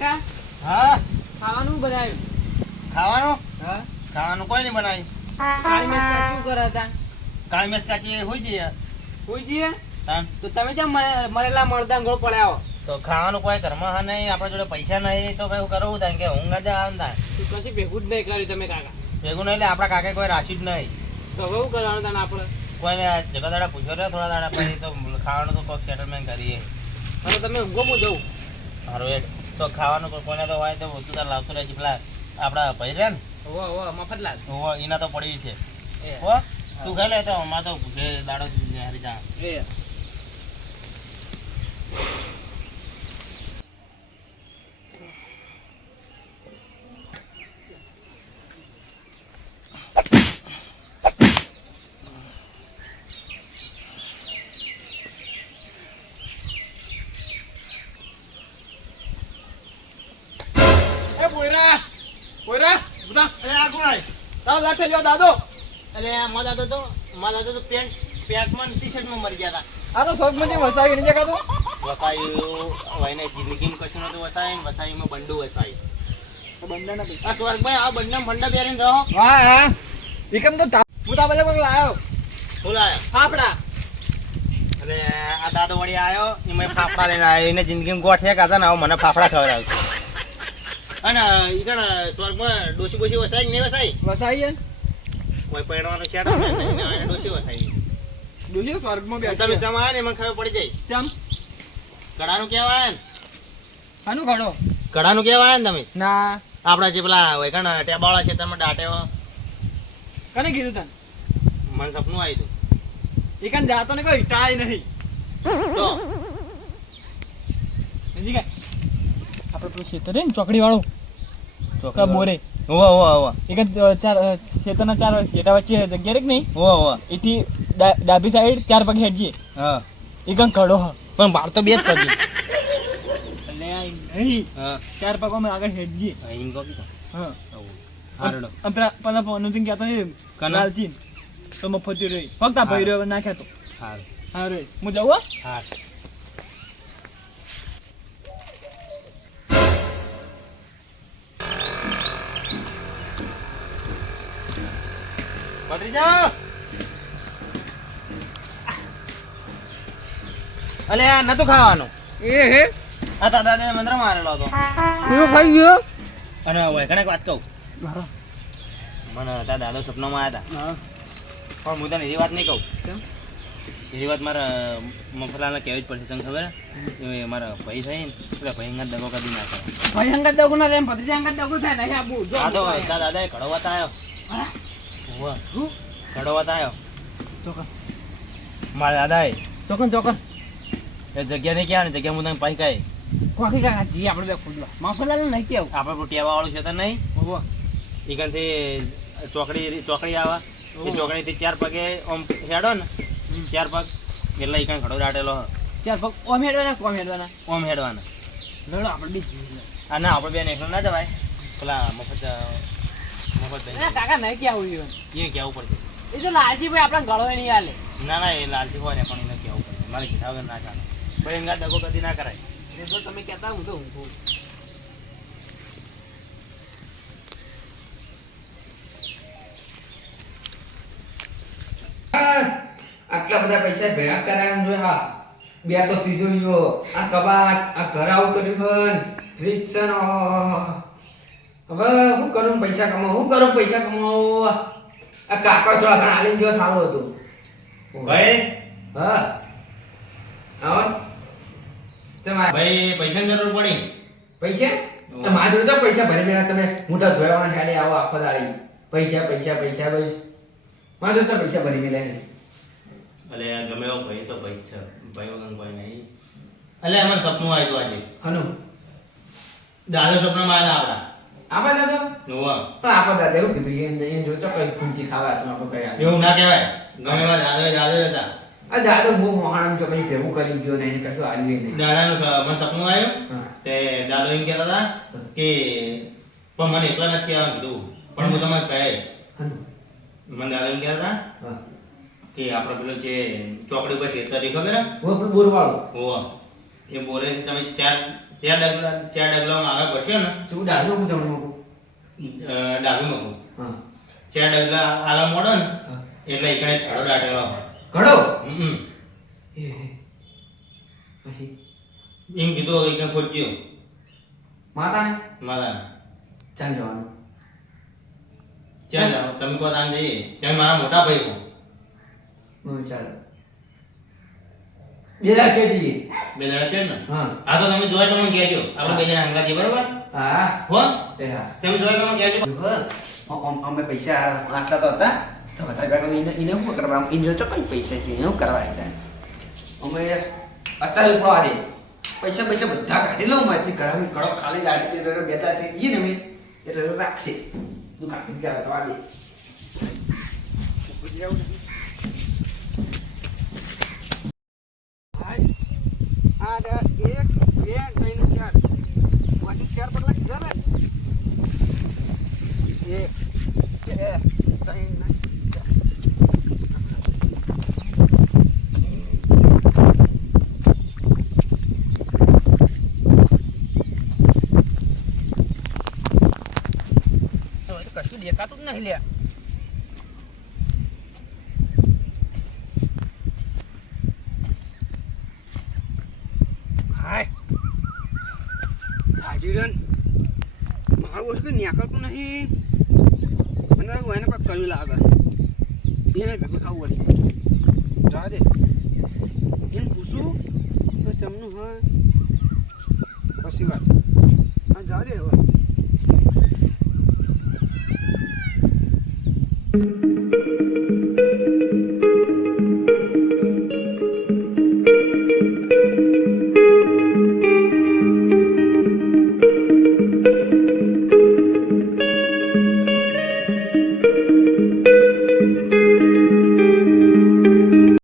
કાકા? હા? ખાવાનું બનાવ્યું? ખાવાનું? હા. ખાવાનું કોઈ નહીં બનાવ્યું. કાળી મેસ શું કરે હતા કાળી મેસ હોઈ જઈએ. કોઈ જઈએ? તો તમે કેમ મરેલા મળદા ગોળ પડ્યા હો તો ખાવાનું કોઈ ઘરમાં હા નહીં આપણા જોડે પૈસા નહીં તો ભાઈ કરવું થાય કે ઊંઘ જ આવે થાય તો કશું ભેગું જ નહીં કર્યું તમે કાકા. ભેગું નહીં એટલે આપણા કાકે કોઈ રાશિ જ નહીં. તો હવે શું કરવાનું તને આપણે? કોઈને જગા દાડા પૂછ્યો રહ્યો થોડા દાડા પછી તો ખાવાનું તો કોઈ સેટલમેન્ટ કરીએ. હવે તમે ઊંઘો હું જવું સારું એ તો ખાવાનું કોઈ કોઈને તો હોય તો વસ્તુ તાર લાવતો રહેજે. પેલા આપણા ભાઈ રે ને. હોવો હોવો મફતલાલ. હોવે, એના તો પડી છે. ઓ તું ખાઈ લે તો અમારે તો ભૂખે દાડો હારી જા. એ પોયરા પોયરા બધા એ આ કોણ આય તારો ગયો દાદો. અરે મારા દાદો તો મારા દાદો તો પેન્ટ પેન્ટમાં ટી શર્ટમાં મરી ગયા આ તો સ્વર્ગમાંથી વસાવી નહીં જગાતો હતા વસાયું વયને જિંદગીમાં કશું નતું વસાય ને વસાઈમાં બંડુ વસાય. બંને નથી આ સ્વર્ગભાઈ આ બંને મંડા પહેરીને રહો. હા હા. એકમ તો હું તા બધા કોઈ લાયો. બોલાયો ફાફડા. અરે આ દાદો વળી આવ્યો એમાં ફાફડા લઈને આવ્યો. એને જિંદગીમાં ગોઠિયા કાતા ને આવો મને ફાફડા ખવડાવશે અને ઈકણ સ્વર્ગમાં ડોસી બોસી વસાય કે નહીં વસાય વસાઈ? હે કોઈ પહેરવાનું છે ડોસી થાય? દુજે સ્વર્ગમાં તમે બેઠા ચમ આવે ને મને ખબર પડી જાય. ચમ? કડાનું કહેવાય ને? આનું ઘડો કડાનું કહેવાય ને તમે? ના. આપણા જે પેલા હોય કણ ટેબાવાળા તમે દાટે કને કીધું તને? મને સપનું આવ્યું એકન જાતો ને કોઈ ટાળી નહીં. હતું તો? હજી કાંઈ? આપણે પેલું ખેતર છે ને ચોકડી વાળું પેલા બોરે. હોવા હોવા હોવા. એક ચાર ખેતરના ચાર જેટા વચ્ચે જગ્યા રે કે નહીં? હોવા હોવા. એથી ડાબી સાઈડ ચાર પગ હેડજે હા. એકન કડો હ. પણ બાર તો બે જ નહીં. હા. ચાર પગોમાં આગળ હેડજે હા. અને પેલા પેલા પનુસિંહ કહેતો ને કના? લાલચીન. તો મફતી રહી. ફક્ત રહ્યો નાખ્યા તો. હાર. હા હું? જવું હો. ભત્રીજા અલે આ નતું ખાવાનું. એ હે? આ દાદા મંત્ર મારેલો હતો. શું ખાઈ ગયો? અને ઓય ઘણે વાત કહું. મને તારા દાદા સપનામાં આવ્યા હતા. પણ હું તને એ વાત નહીં કહું? એવી વાત મારા મફલાને કહેવી જ પડશે તને ખબર એ મારા ભાઈ છે ને એટલે અંગત દગો કરી નાખે. ભયંકર દગો ના થાય ભત્રીજા દગો થાય નહીં આ તો દાદા દાદા ઘડો વાત આવ્યો હા? હોવે. શું? ઘડો વાત આવ્યો ચોકન. મારા દાદાએ ચોકન ચોકન. એ જગ્યા નહીં ક્યાં જગ્યા હું તને પાઈ કહે કોકી કાકા જી આપણે બે ખુલ્લો માફલાલ નહીં કે આપણે ટેવા વાળું છે તો નહીં? એ ચોકડી ચોકડી આવે. એ ચોકડીથી ચાર પગે ઓમ હેડો ને ચાર પગ. એટલે એ કણ ઘડો દાટેલો ચાર પગ ઓમ હેડવાના કોમ હેડવાના? આમ હેડવાના. લડો આપણે બે જીવી આ ના આપણે બેન એકલો ના જવાય. પેલા મફત અ, કાકા નહીં કેવું ઈવન એ કહેવું પડશે એ તો લાલજીભાઈ આપણા ગળો નહીં આલે ના ના એ લાલજી હોય ને પણ એને કહેવું પડશે મારે કીધા વગર ના ચાલે ભાઈ અંગા દગો કદી ના કરાય. એ તો તમે કહેતા હું તો ઊંઘું આટલા બધા પૈસા ભેગા કરાયા જોઈએ હા. બે તો ત્રીજો આ કબાટ આ ઘર આવું કર્યું ફ્રીજ છે. હવે હું કરું પૈસા કમાવું? શું કરું પૈસા કમાવું? આ કાકા થોડા ઘણા આલી જો સારું હતું. ભાઈ? હા. આવો. તમારે ભાઈ પૈસાની જરૂર પડી. પૈસા? મારા તો પૈસા ભરી મેળા તમે. મોટા ધોયાવાના ખાલી આવો આખો દાડી. પૈસા પૈસા પૈસા બસ. મારા તો પૈસા ભરી મેળા અલે ગમે એવો ભાઈ તો ભાઈ છે. ભાઈ વગર કોઈ નહીં. અલે મને સપનું આવ્યું આજે. હનુ. દાદા સપનામાં આવ્યા આપા દાદા? આપણા પણ આપા દાદા એવું કીધું એને એને જોડે તો કઈ ખાવા તો આપણે કઈ. એવું ના કહેવાય. ગમે એવા દાદા દાદા હતા આ દાદા હું મોહાણમ જો કઈ ભેગું કરી ગયો ને એને કશું આવ્યું નહીં. દાદાનું મને સપનું આવ્યું તે દાદો એમ કહેતા હતા કે પણ મને એકલા નથી આવવાનું કીધું. પણ હું તમને કહે. મને દાદા એમ કહેતા હતા કે આપણે પેલો જે ચોકડી પર શેતરી ખબર હે? હું પણ બોર વાળો એ બોરે તમે ચાર ચાર ડગલા ચાર ડગલામાં આગળ વધશો ને શું ડાળો હું અ, ડાબી મગું હા. ચાર ડગલા આલા મોડો ને એટલે એકડે ઘડો દાટેલો ઘડો હમ. પછી? એમ કીધું એકડે ખોજ્યો માતાને? માતાને. ચાલ જવાનું. ચાલ જાઓ તમે કહો તાન જઈએ? ત્યાં મારા મોટા ભાઈ હો. ચાલ. બે દાડા જઈએ. બે દાડા છે ને? હા. આ તો તમે જોયા તો મને કહેજો. આપણે બે જણા હંગાત જઈએ બરોબર? હા. હો? એ હા. તમે જોઈ તો કહેજો જો, અમે પૈસા આટલા તો હતા. તો વધારે એને એને શું કરવા? આમ જો કઈ પૈસા છે? એને કરવા હતા. અમે અત્યારે ઉપડવા દે પૈસા પૈસા બધા કાઢી લઉં મારી ઘણા કડક ખાલી દાટી દે બે દાડ છે જઈએ ને અમે. એટલે એ રાખશે. તું કાઢી જાય તો આ આ એક બે ત્રણ ચારમાંથી ચાર પગલા કીધા ને એક બે ત્રણ ને ચાર. હવે તો કશું દેખાતું જ નહીં લે હાય હાજીરન મારું વસ્તુ નીકળતું નહીં મને લાગે એને કંઈક કર્યું લાગે એને ભેગું થવું હશે જવા દે એને પૂછું તો ચમનું હા પછી વાત હા જા દે હવે